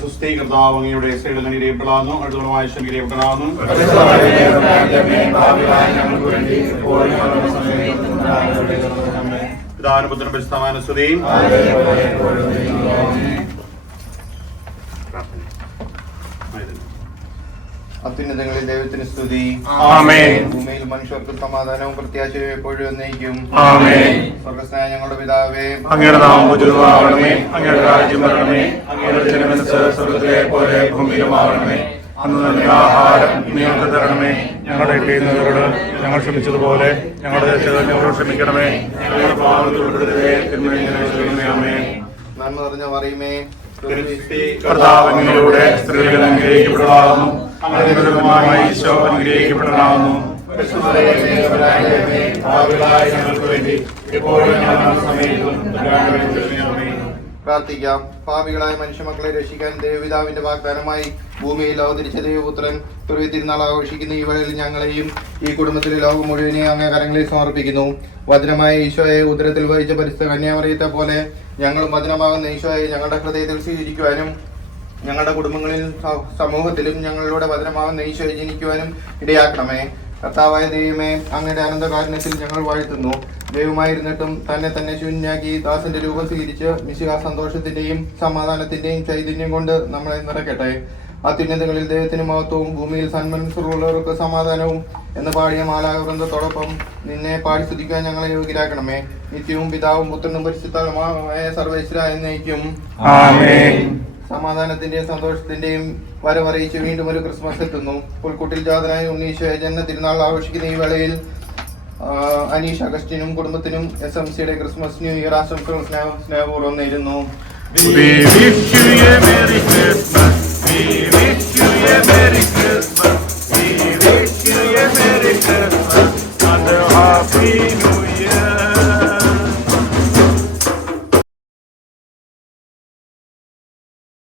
സുസ്ഥി കർത്താവ് അങ്ങയുടെ സൈഡിൽ നിരയപ്പെടാന്നു അടുത്തുള്ള ശരീരപ്പെടാന്നു പിതാനുപുത്രനും പരിശുദ്ധമായ സ്തുതിയും അത്യുന്നതങ്ങളിൽ ദൈവത്തിന് സ്തുതി. ഭൂമിയിൽ മനുഷ്യർക്ക് സമാധാനവും പ്രത്യാശയും എപ്പോഴും എന്നേക്കും. സ്വർഗ്ഗസ്ഥനായ ഞങ്ങളുടെ പിതാവേ, അങ്ങയുടെ നാമം പൂജിതമാകണമേ. അങ്ങയുടെ രാജ്യം വരണമേ. അങ്ങയുടെ തിരുമനസ്സ് സ്വർഗ്ഗത്തിലെ പോലെ ഭൂമിയിലുമാകണമേ. അന്ന് തന്നെ ആഹാരം ഞങ്ങൾക്ക് തരണമേ. ഞങ്ങളുടെ ചെയ്യുന്നവരോട് ഞങ്ങൾ ക്ഷമിച്ചതുപോലെ ഞങ്ങളുടെ തെറ്റുകളോട് ക്ഷമിക്കണമേ. ഞങ്ങളുടെ പാപത്തിൽ ഉൾപ്പെടുത്തരുതേ. തിന്മയിലേ. നന്മ നിറഞ്ഞ മറിയമേ, കർത്താവിലൂടെ സ്ത്രീകൾ അനുഗ്രഹിക്കപ്പെടാവുന്നു. ഈശോ അനുഗ്രഹിക്കപ്പെടാവുന്നു. പ്രാർത്ഥിക്കാം. പാപികളായ മനുഷ്യമക്കളെ രക്ഷിക്കാൻ ദേവപിതാവിന്റെ വാഗ്ദാനമായി ഭൂമിയിൽ അവതരിച്ച ദൈവപുത്രൻ തിരുനാൾ ആഘോഷിക്കുന്ന ഈ വേളയിൽ ഞങ്ങളെയും ഈ കുടുംബത്തിലെ ലോകം മുഴുവനെയും അങ്ങേ കരങ്ങളിൽ സമർപ്പിക്കുന്നു. വചനമായ ഈശോയെ ഉദരത്തിൽ വഹിച്ച പരിശുദ്ധ കന്യാമറിയത്തെ പോലെ ഞങ്ങളും വചനമാകുന്ന ഈശോയെ ഞങ്ങളുടെ ഹൃദയത്തിൽ സ്വീകരിക്കുവാനും ഞങ്ങളുടെ കുടുംബങ്ങളിലും സമൂഹത്തിലും ഞങ്ങളുടെ വചനമാകുന്ന ഈശോയെ ജനിക്കുവാനും ഇടയാക്കണമേ. കർത്താവായ ദൈവമേ, അങ്ങയുടെ അനന്തകാരുണ്യത്തിൽ ഞങ്ങൾ വാഴ്ത്തുന്നു. ദൈവമായിരുന്നിട്ടും തന്നെ ശൂന്യാക്കി ദാസന്റെ രൂപം സ്വീകരിച്ച് മിശിഹാ സന്തോഷത്തിന്റെയും സമാധാനത്തിന്റെയും ചൈതന്യം കൊണ്ട് നമ്മളെ നിറയ്ക്കട്ടെ. അത്യുന്നതങ്ങളിൽ ദൈവത്തിന് മഹത്വവും ഭൂമിയിൽ സന്മനസ്സുള്ളവർക്ക് സമാധാനവും എന്ന് പാടിയ മാലാകവൃന്ദത്തോടൊപ്പം നിന്നെ പാടി സ്തുതിക്കാൻ ഞങ്ങളെ യോഗ്യരാക്കണമേ. നിത്യവും പിതാവും പുത്രനും പരിശുദ്ധമായ സർവേശ്വര എന്നേക്കും സമാധാനത്തിന്റെയും സന്തോഷത്തിന്റെയും വരവറിയിച്ച് വീണ്ടും ഒരു ക്രിസ്മസ് എത്തുന്നു. പുൽക്കൂട്ടിൽ ജാതനായ ഉണ്ണീശോയെ ജന്മ തിരുനാൾ ആഘോഷിക്കുന്ന ഈ വേളയിൽ അനീഷ് അഗസ്റ്റിനും കുടുംബത്തിനും SMCയുടെ ക്രിസ്മസ് ന്യൂ ഇയർ ആശംസകൾ സ്നേഹപൂർവ്വം നേരുന്നു. Happy